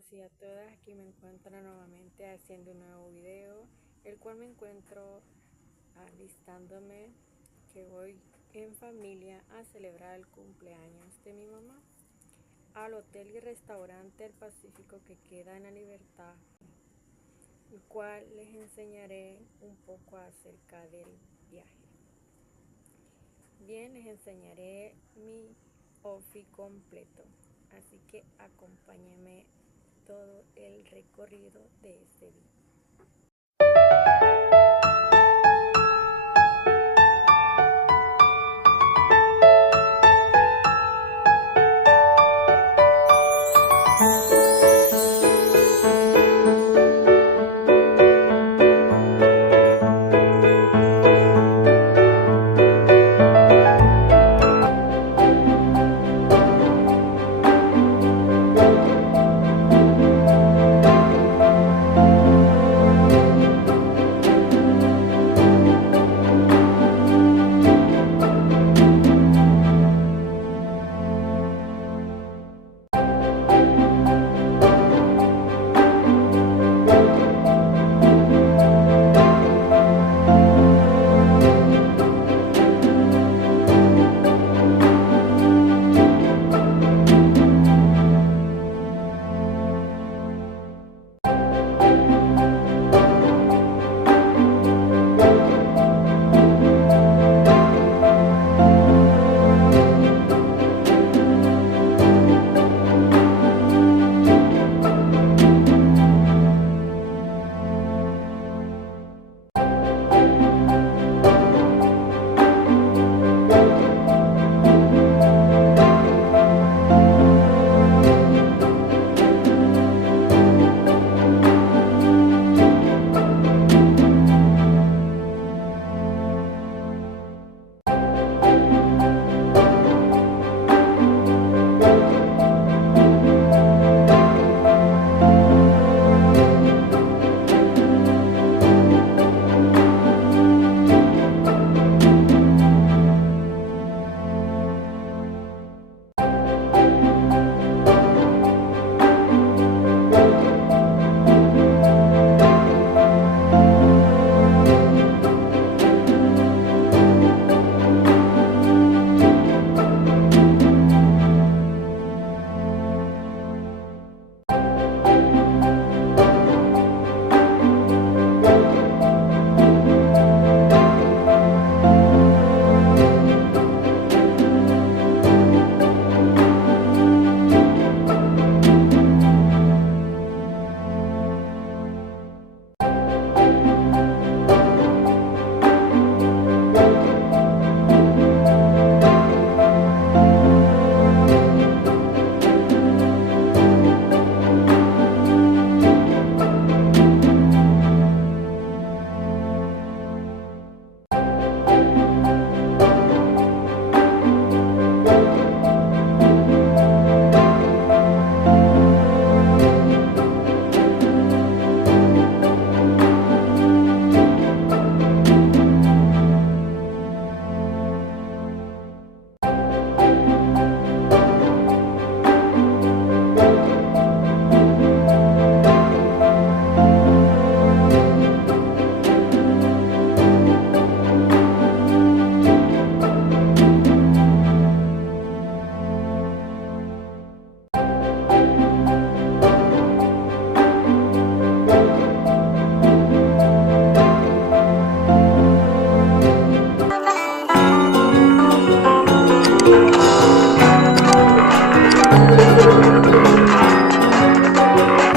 todos y a todas, aquí me encuentro nuevamente haciendo un nuevo video, el cual me encuentro alistándome que voy en familia a celebrar el cumpleaños de mi mamá al hotel y restaurante El Pacífico que queda en La Libertad, el cual les enseñaré un poco acerca del viaje. Bien, les enseñaré mi outfit completo, así que acompáñenme todo el recorrido de este video.